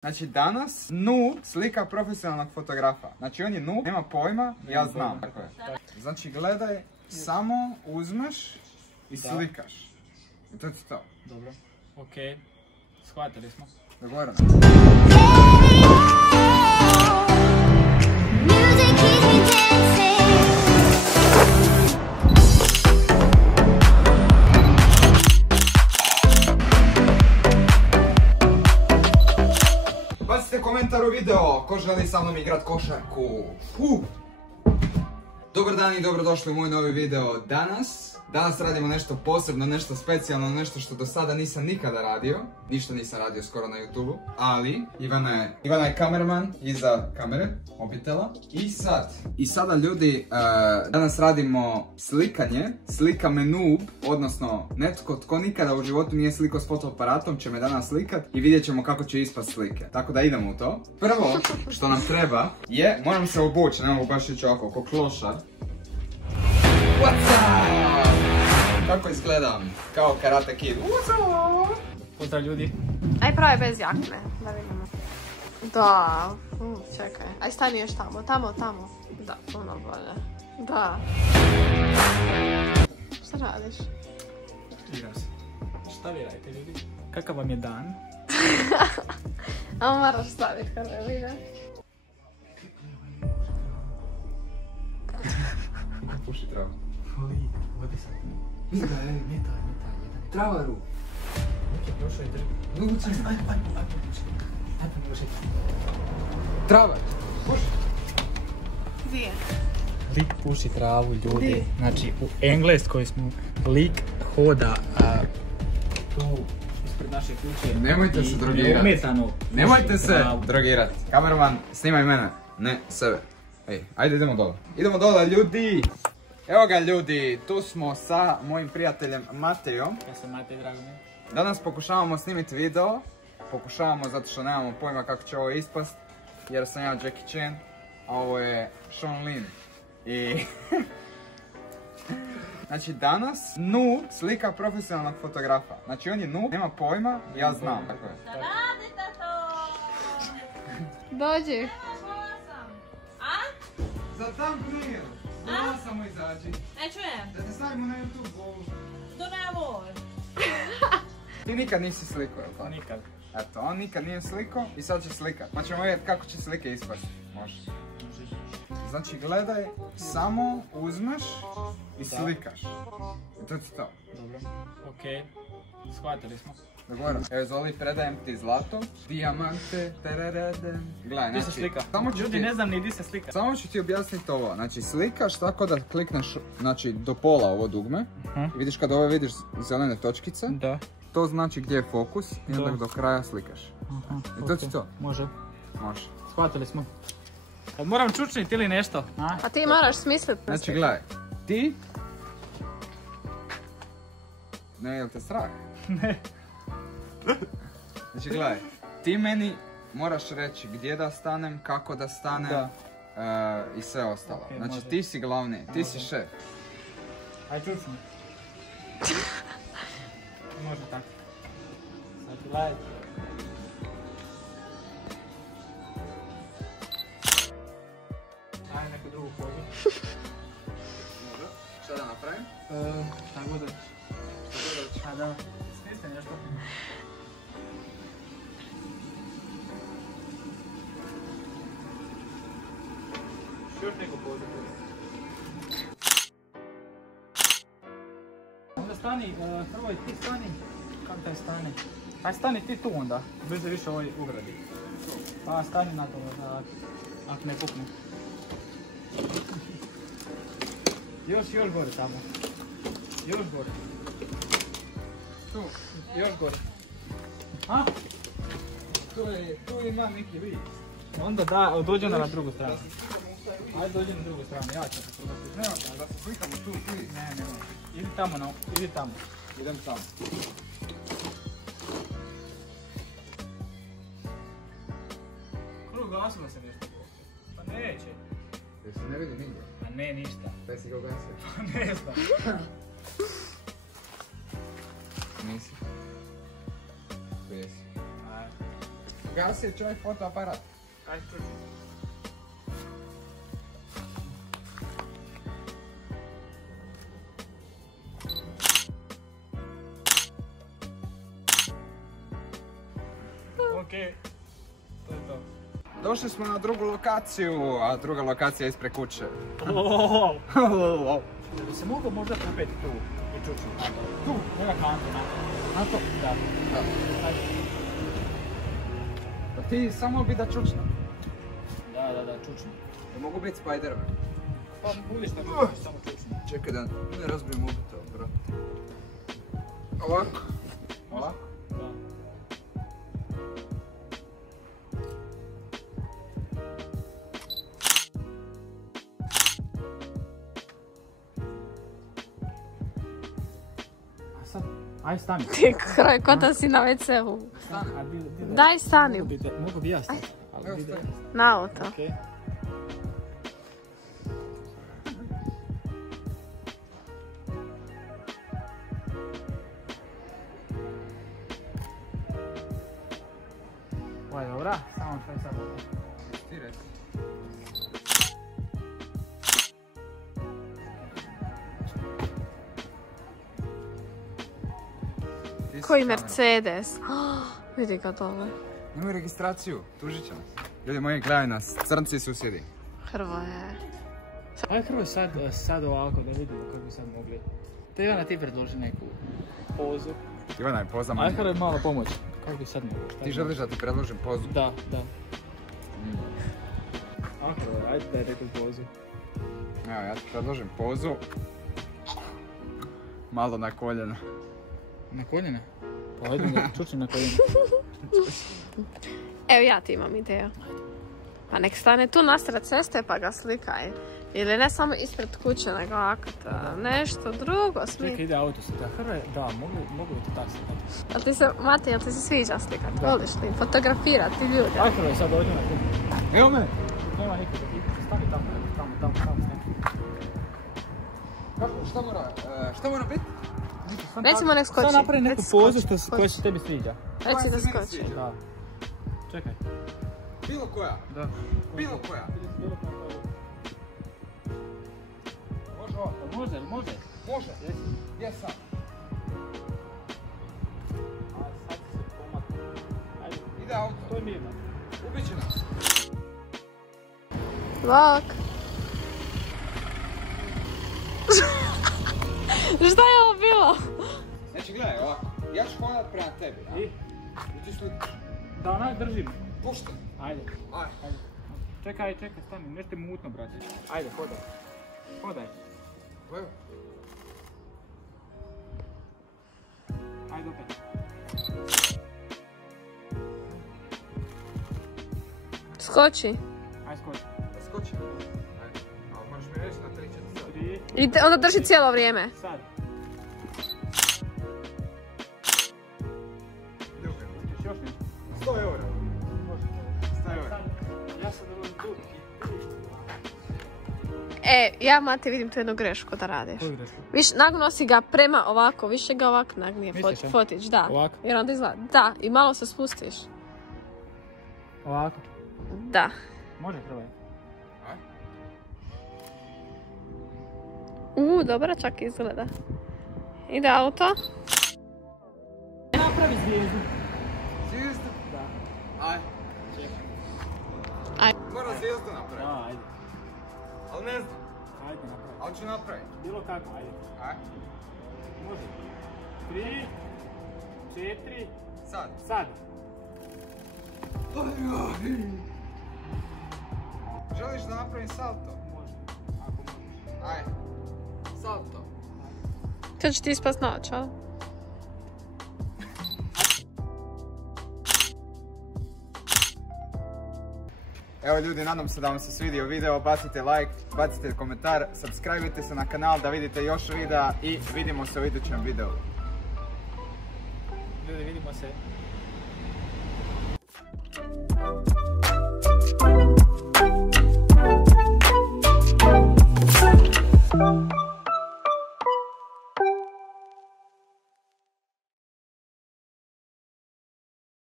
Znači danas noob slika profesionalnog fotografa. Znači on je noob, nema pojma, ja znam. Tako je. Znači gledaj, samo uzmeš i slikaš. I to ti to. Dobro. Okej. Shvatili smo. Dogovoreno. Bacite komentar u video ko želi sa mnom igrat košarku. Dobar dan i dobrodošli u moj novi video Danas radimo nešto posebno, nešto specijalno, nešto što do sada nisam nikada radio. Ništa nisam radio skoro na YouTubeu. Ali, Ivana je kamerman iza kamere, mobitela. I sada ljudi, danas radimo slikanje. Slika me noob, odnosno netko tko nikada u životu nije slikao s fotoaparatom će me danas slikat i vidjet ćemo kako će ispast slike. Tako da idemo u to. Prvo što nam treba je, moram se obući, ne mogu baš ići ovako, ko klošar. What's up? Kako izgledam? Kao Karate Kid. What's up? Pozdrav ljudi. Aj pravi bez jakne, da vidimo. Da, čekaj. Aj stani još tamo. Da, puno bolje. Da. Šta radiš? Igram se. Šta vi radite ljudi? Kakav vam je dan? A moraš staviti kad me vidim. Puši travu. Vodi sad. Metaj, jedan. Travaru. Neki je prošao i drži. Luci. Ajde. Travar. Puši. Gdje? Lik puši travu ljudi. Znači u Engleskoj smo lik hoda tu ispred naše kuće. Nemojte se drogirati. Nemojte se drogirati. Kamerman, snimaj mene. Ne, sebe. Ej, ajde idemo dole. Idemo dole ljudi. Evo ga ljudi, tu smo sa mojim prijateljem Matejom. Ja sam Matej, drago mi. Danas pokušavamo snimiti video. Pokušavamo zato što nemamo pojma kako će ovo ispast. Jer sam ja Jackie Chan, a ovo je Sean Lin. I... Znači danas noob slika profesionalnog fotografa. Znači on je noob, nema pojma, ja znam. Tako je. Da radite to! Dođi. Za thumbnail! Dola samo izađi. Ne čujem. Da te stavimo na YouTube bolu. To ne voli. Ti nikad nisi slikao, jel' tako? Nikad. Eto, on nikad nije slikao i sad će slikat. Pa ćemo vidjeti kako će slike ispasti. Može. Znači gledaj, samo uzmeš i slikaš. I to ti to. Dobro. Okej. Shvatili smo. Dogovoreno. Evo Zoli, predajem ti zlato, dijamante, tererede. Gledaj, Gdje se slika? Ljudi ne znam ni gdje se slika. Samo ću ti objasniti ovo. Znači slikaš tako da klikneš do pola ovo dugme. I vidiš kada ovo vidiš zelene točkice. Da. To znači gdje je fokus i onda do kraja slikaš. I to ti to. Može. Može. Shvatili smo. Kad moram čučniti ili nešto? A ti moraš smisliti. Znači gledaj, ti... Ne, jel te strah? Ne. Znači gledaj, ti meni moraš reći gdje da stanem, kako da stanem i sve ostalo. Okay, znači može. ti si glavni, ti si šef. Aj čučni. Može tako. Sad gledaj. Aj neku drugu pozu. Može. Šta da napravim? Šta god hoćeš. A da, smisli nešto. Još neku pozu. Onda stani, prvo ti stani. Kako taj stani? Aj stani ti tu onda, bliže više ovoj ugradi. Pa stani na to da ako ne pukne. Još gore tamo. Još gore. Tu, još gore. A? Tu ima neki vid. Onda da, dođe na drugu stranu. Ajde dođi na drugu stranu, ja ću se probati. Ne, da se slikamo tu, Ne. Idi tamo. Idem tamo. Gasilo se nešto. Pa neće. Jer se ne vidi nigdje. Pa ne, ništa. Daj si ga ugasio. Pa ne znam. Nisi. Tu jesi. Ajde. Gasi čovjek fotoaparat. Ajde, čuči. Okej, to je to. Došli smo na drugu lokaciju, a druga lokacija je ispred kuće. Da bi se mogao možda popeti tu i čuči. Tu, nema kante, na to. Da. Pa ti samo bi da čučna. Da, čučni. Da mogu biti Spider-Man. Pa budiš da čučiš, samo čučni. Čekaj da ne razbijem mobitel, brate. Ovako. Ovako. Da. Sad, aj stani. Ti kroj, ko da si na WC-u. Daj stani. Mogu bi ja stati. Evo stani. Na auto. Okej. Ovo je dobra, samo što je sad ovo. Ti reci. Koji Mercedes. Vidi ga dole. Imaju registraciju, tužit će nas. Ljudi moji, gledaju nas, crnci susjedi. Hrvoje. Aj Hrvoj sad ovako da vidimo kako bi sad mogli. Te Ivana ti predloži neku pozu. Ivana je poza Aj manje. Hrvoj malo pomoć. Kako bi sad mogli? Ti želiš da ti predložim pozu? Da. Aj Hrvoj, ajde daj neku pozu. Evo, ja ti predložim pozu. Malo na koljena. Na koljena? Pa ajde čuči na koljena. Evo ja ti imam ideju. Pa nek stane tu nasred ceste pa ga slikaj. Ili ne samo ispred kuće, nego ako nešto drugo smije. Čekaj, ide auto se da Hrvoj, da, mogu bi to tak slikati. Jel ti se, Mati, jel ti se sviđa slikat? Voliš li fotografirati ljude? Aj Hrvoj, sad dođi na tu. Evo me! Nema nikoga, stavi tamo, snemi. Kako, šta mora biti? Recimo nek skoči. Sad napravi neku Reci pozu skoči. koja se tebi sviđa. Reci da Koja se meni skoči. sviđa? Da. Čekaj. Bilo koja. Da. Bilo koja. Može ovo? Može. Može. Jesam. A sad se pomakne. Ajde, Ide auto. to je mirno. Ubit će nas. Vlak. Šta je ovo bilo? Znači gledaj ovako, ja ću hodat prema tebi, a? I? I ti slikaš. Da onak držim. Puštaj. Ajde. Ajde. Čekaj, stani, nešto je mutno, brate. Ajde, hodaj. Evo. Ajde opet. Skoči. Ajde, skoči. Da skoči. Ajde. Ali moraš mi reći na 3-4 sata. 3, I onda drži cijelo vrijeme. sad. Ljubim. Hoćeš još nešto? 100 eura. Može. 100 eura. Ja sam dovoljno tu. Ja, Mati, vidim tu jednu grešku da radiš. Koju grešku? Viš, nagnuo si ga prema ovako, više ga ovako nagnije. Misliš, a? Fotić, da. Ovako? Jer onda izgleda. Da, i malo se spustiš. Ovako. Da. Može Hrvoj. Ajde. Dobro čak izgleda. Ide auto. Napravi zvijezdu. Zvijezdu? Da. Ajde. Čekaj. Ajde. Moram zvijezdu napraviti. Da, ajde. Ali ne znam. Ajde napravi. Ali ću napraviti. Bilo kako, ajde. Ajde. Može. 3, 4, Sad. sad. Želiš da napravim salto? Može. Ako možeš. Ajde. Salto. Kad će ti ispast noć, a? Evo ljudi, nadam se da vam se svidio video, bacite like, bacite komentar, subscribe se na kanal da vidite još videa i vidimo se u idućem videu. Ljudi, vidimo se